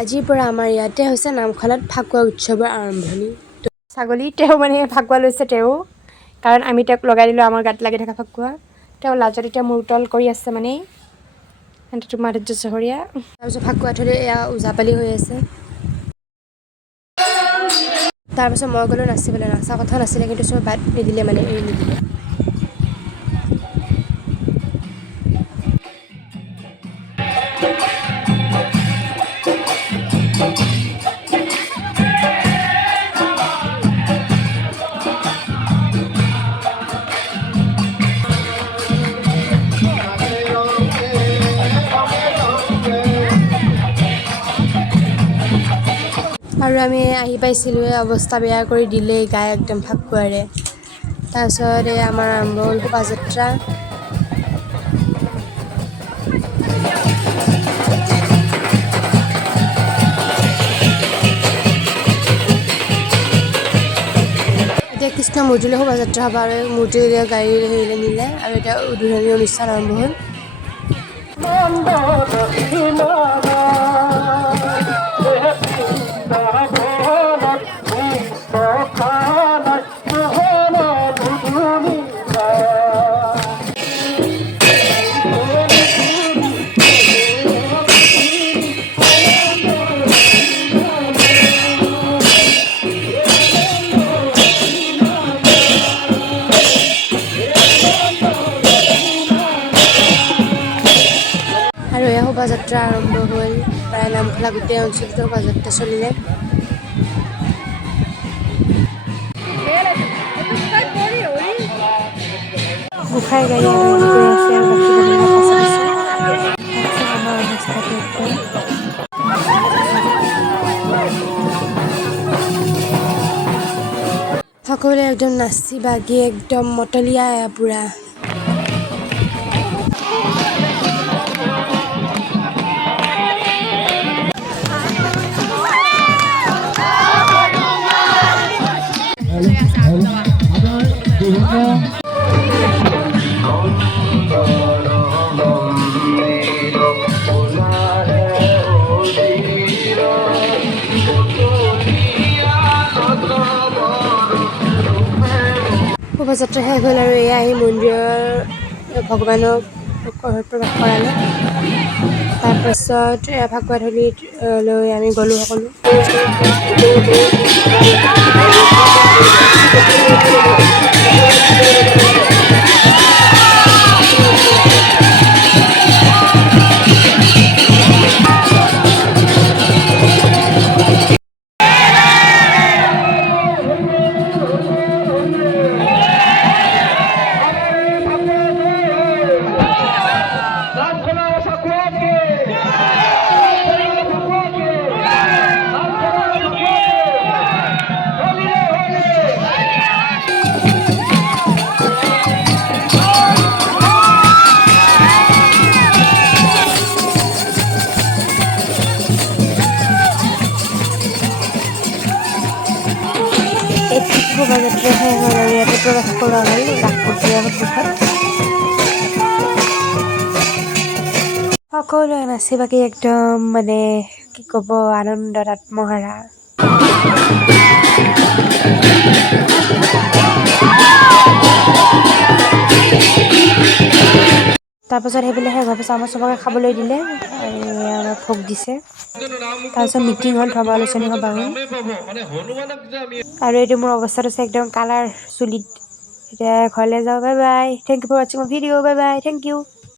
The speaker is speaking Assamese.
আজিৰ পৰা আমাৰ ইয়াতে হৈছে নামখানাত ফাকুৱা উৎসৱৰ আৰম্ভণি। ছাগলী তেওঁ মানে ফাকুৱা লৈছে কাৰণ আমি তেওঁক লগাই দিলোঁ আমাৰ গাত লাগি থকা ফাকুৱা। তেওঁ লাজত এতিয়া মূৰ তল কৰি আছে মানে মাধুৰ্য চহৰীয়া। তাৰপিছত ফাকুৱা থৈ এয়া ওজাপালি হৈ আছে। তাৰপিছত মই গ'লোঁ নাচিবলৈ। নাচা কথা নাছিলে কিন্তু চব বাদ নিদিলে মানে এৰি নিদিলে। আৰু আমি আহি পাইছিলোঁ, অৱস্থা বেয়া কৰি দিলেই গাই একদম ফাকুৱাৰে। তাৰপিছত আমাৰ আৰম্ভ হ'ল শোভাযাত্ৰা। এতিয়া কৃষ্ণ মূৰ্তিলৈ শোভাযাত্ৰা হ'ব আৰু মূৰ্তি গাড়ী হেৰিলৈ নিলে আৰু এতিয়া উদ্বোধনী অনুষ্ঠান আৰম্ভ হ'ল। আৰু এয়া শোভাযাত্ৰা আৰম্ভ হ'ল। প্ৰায় নামখোলা গোটেই অঞ্চলটো শোভাযাত্ৰা চলিলে। গোসাঁই গাড়ী গৈ আছে আৰু বাকী মানুহে পাছত আছে। আমাৰ অৱস্থাটো একদম সকলোৱে একদম নাচি বাগি একদম মতলীয়া পুৰা। শোভাযাত্ৰা শেষ হ'ল আৰু এয়া আহি মন্দিৰৰ ভগৱানক প্ৰৱেশ কৰালে। তাৰপাছত ফাকুৱাথলীত লৈ আমি গ'লোঁ সকলো। শোভাযাত্ৰা শেষ হ'ল আৰু ইয়াতে প্ৰৱেশ কৰা হ'ল লাখপতীয়া সত্ৰখন। সকলোৱে নাচি বাগি একদম মানে কি ক'ব আনন্দত আত্মহাৰা। তাৰপাছত সেইবিলাক শেষ হোৱাৰ পাছত আমাৰ চবকে খাবলৈ দিলে আৰু আমাক ভোগ দিছে। তাৰপিছত মিটিং হ'ল, সমালোচনী সভা হ'ল আৰু এইটো মোৰ অৱস্থাত আছে একদম কালাৰ চুলিত। এতিয়া ঘৰলৈ যাওঁ, bye bye, thank you for ৱাচিং my video', bye bye, thank U.